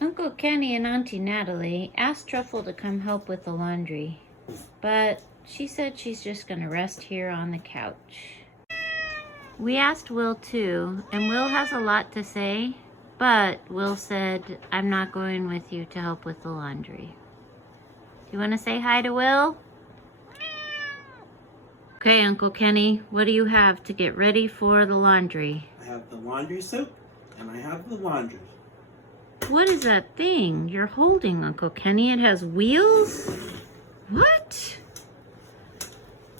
Uncle Kenny and Auntie Natalie asked Truffle to come help with the laundry, but she said she's just gonna rest here on the couch. We asked Will too, and Will has a lot to say, but Will said, I'm not going with you to help with the laundry. Do you want to say hi to Will? Okay, Uncle Kenny, what do you have to get ready for the laundry? I have the laundry soap, and I have the laundry. What is that thing you're holding, Uncle Kenny? It has wheels? What?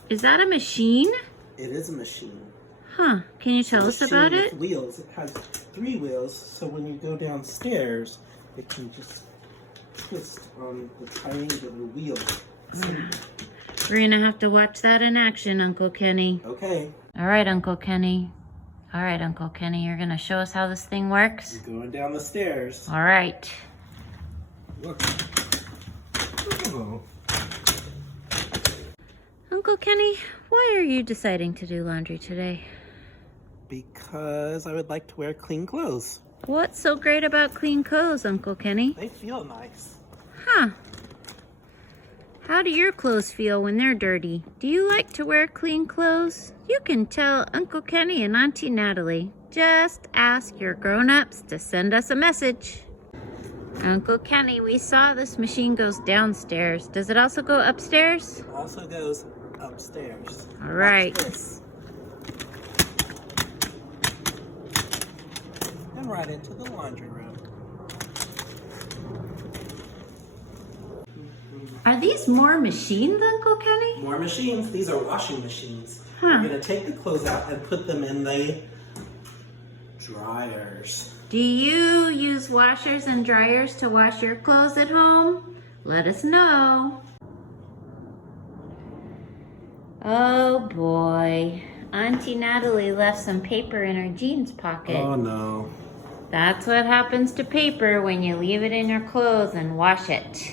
Is that a machine? It is a machine. Huh, can you tell us about it? Wheels. It has 3 wheels, so when you go downstairs, it can just twist on the triangular wheel. We're gonna have to watch that in action, Uncle Kenny. Okay. All right, Uncle Kenny. All right, Uncle Kenny, you're gonna show us how this thing works? You're going down the stairs. All right. Look. Oh. Uncle Kenny, why are you deciding to do laundry today? Because I would like to wear clean clothes. What's so great about clean clothes, Uncle Kenny? They feel nice. Huh. How do your clothes feel when they're dirty? Do you like to wear clean clothes? You can tell Uncle Kenny and Auntie Natalie. Just ask your grown-ups to send us a message. Uncle Kenny, we saw this machine goes downstairs. Does it also go upstairs? It also goes upstairs. All right. Watch this. And right into the laundry room. Are these more machines, Uncle Kenny? More machines. These are washing machines. Huh. I'm going to take the clothes out and put them in the dryers. Do you use washers and dryers to wash your clothes at home? Let us know. Oh boy. Auntie Natalie left some paper in her jeans pocket. Oh no. That's what happens to paper when you leave it in your clothes and wash it.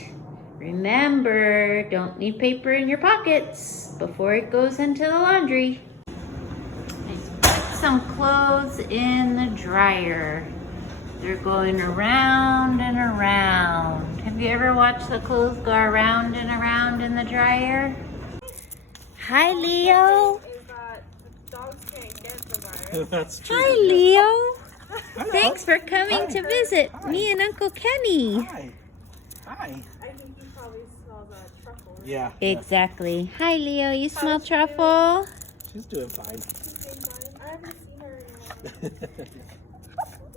Remember, don't leave paper in your pockets before it goes into the laundry. Let's put some clothes in the dryer. They're going around and around. Have you ever watched the clothes go around and around in the dryer? Hi, Leo. That's true. Hi, Leo. Hello. Thanks for coming to visit me and Uncle Kenny. Hi. Hi. I think he probably smells truffle. Right? Yeah. Exactly. Hi, Leo. You smell truffle? She's doing fine. She's doing fine. I haven't seen her in a while.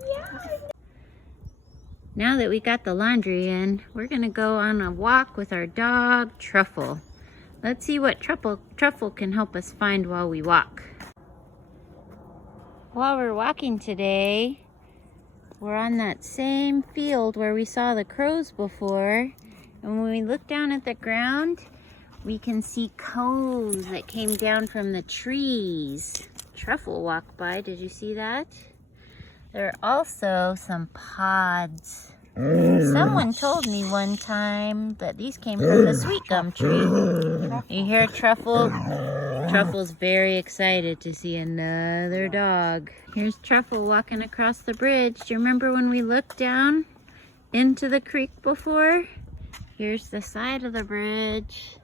Yeah. Now that we got the laundry in, we're gonna go on a walk with our dog, Truffle. Let's see what Truffle can help us find while we walk. While we're walking today, we're on that same field where we saw the crows before. And when we look down at the ground, we can see cones that came down from the trees. Truffle walked by, did you see that? There are also some pods. Someone told me one time that these came from the sweet gum tree. You hear Truffle? Truffle's very excited to see another dog. Here's Truffle walking across the bridge. Do you remember when we looked down into the creek before? Here's the side of the bridge.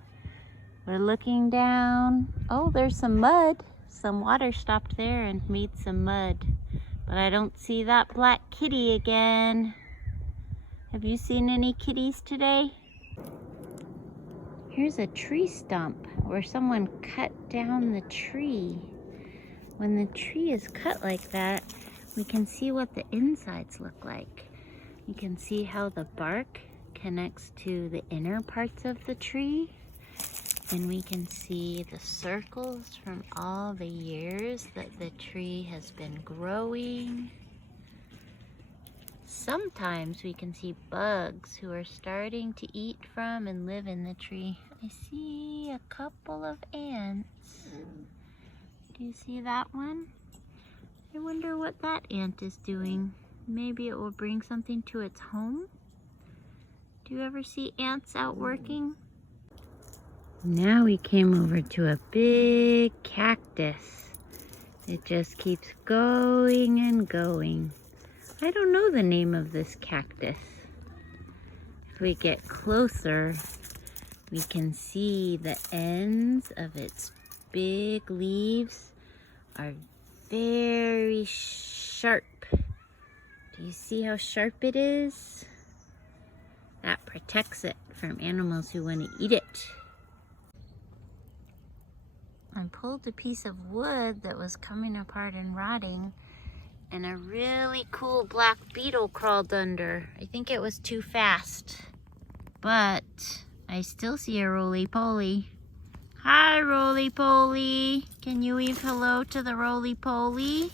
We're looking down. Oh, there's some mud. Some water stopped there and made some mud. But I don't see that black kitty again. Have you seen any kitties today? Here's a tree stump where someone cut down the tree. When the tree is cut like that, we can see what the insides look like. You can see how the bark connects to the inner parts of the tree. And we can see the circles from all the years that the tree has been growing. Sometimes we can see bugs who are starting to eat from and live in the tree. I see a couple of ants. Do you see that one? I wonder what that ant is doing. Maybe it will bring something to its home? Do you ever see ants out working? Now we came over to a big cactus. It just keeps going and going. I don't know the name of this cactus. If we get closer, we can see the ends of its big leaves are very sharp. Do you see how sharp it is? That protects it from animals who want to eat it. I pulled a piece of wood that was coming apart and rotting, and a really cool black beetle crawled under. I think it was too fast, but I still see a roly-poly. Hi, roly-poly. Can you wave hello to the roly-poly?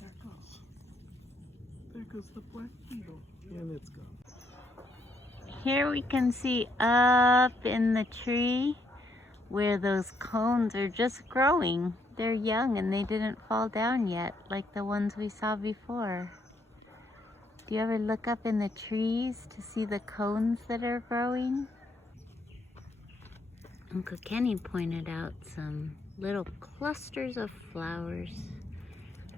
There goes. There goes the black beetle. And it's gone. Here we can see up in the tree where those cones are just growing. They're young and they didn't fall down yet like the ones we saw before. Do you ever look up in the trees to see the cones that are growing? Uncle Kenny pointed out some little clusters of flowers.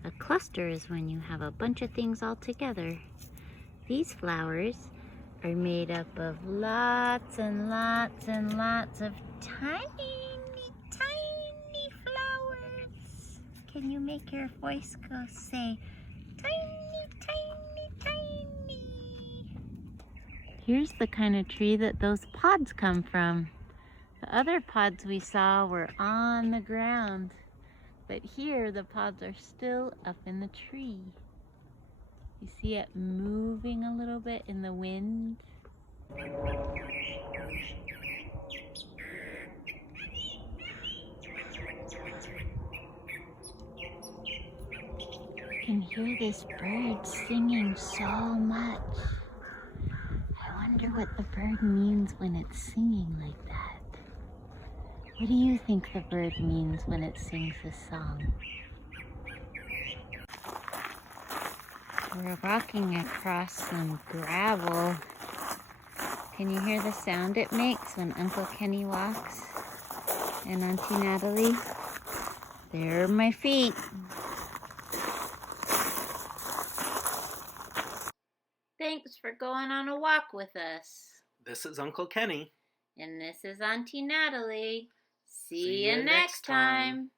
A cluster is when you have a bunch of things all together. These flowers are made up of lots and lots and lots of tiny, tiny flowers. Can you make your voice go say, tiny, tiny, tiny? Here's the kind of tree that those pods come from. The other pods we saw were on the ground, but here the pods are still up in the tree. You see it moving a little bit in the wind. You can hear this bird singing so much. I wonder what the bird means when it's singing like that. What do you think the bird means when it sings this song? We're walking across some gravel. Can you hear the sound it makes when Uncle Kenny walks? And Auntie Natalie? There are my feet. Thanks for going on a walk with us. This is Uncle Kenny. And this is Auntie Natalie. See you you next time.